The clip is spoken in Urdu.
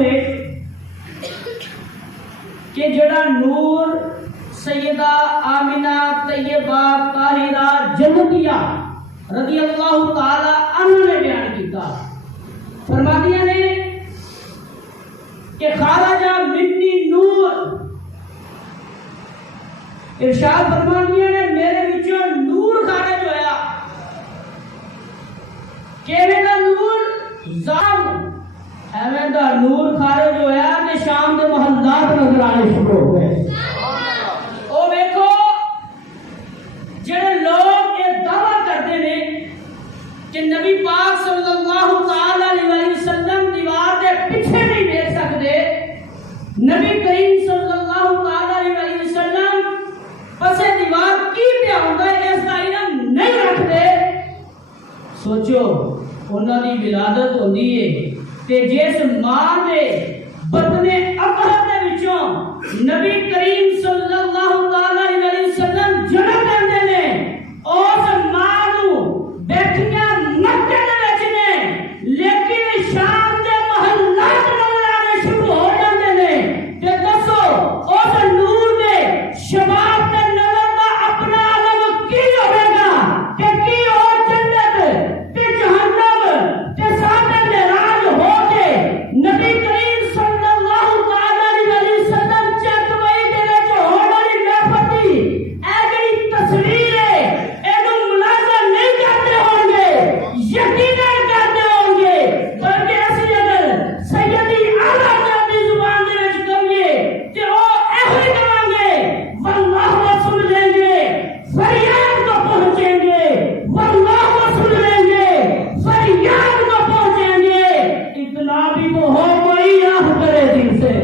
نے کہ جڑا نور سیدہ آمنہ طیبہ طاہرہ جنتیہ رضی اللہ تعالی عنہ نے بیان کیتا، فرماتی نے کہ خارج منی نور، ارشاد فرماتی نے میرے وچوں نور خارج ہویا، کیویں دا نور؟ زام ایویں دا نور خارج ہویا کہ شام دے محلات نظر آنے شروع ہو گئے۔ او ویکھو جڑے لوگ یہ دعویٰ کرتے ہیں کہ نبی پاک صلی اللہ تعالی علیہ وسلم دیوار دے پیچھے نہیں دیکھ سکتے، نبی کریم صلی اللہ تعالی علیہ وسلم پسے دیوار کی پہ ہوندا ہے اس کا علم نہیں رکھتے، سوچو انہاں دی ولادت ہوندی ہے تے جس ماں دے بطن ابہر دے وچوں نبی کریم صلی اللہ تعالی علیہ وسلم جنم لیندے نے، اس ماں نو بیٹھیاں مکے دے وچ نے لیکن شام دے محلات نظر آنے شروع ہو جاندے نے، تے دسو اس نور دے شباب دے نظر دا اپنا عالم کی ہوے گا کہ کی ہو جنت تے جہنم تے ساتھ معراج ہو کے نبی کریم صلی اللہ تعالی علیہ وسلم چتوئی دے وچ ہون والی محفل دی اے جڑی تصویر ہے اینو ملازم نہیں کرتے ہوں گے، یقیناً کرتے ہوں گے، بلکہ اسی اگر سیدی اعلیٰ دی زبان دے وچ کہیے تے او ایہی کہاں گے واللہ رسول لیں گے، فریاد کو پہنچیں گے، واللہ رسول لیں گے، فریاد کو پہنچیں گے، اتنا بھی تو ہو کوئی آہ کرے دل سے۔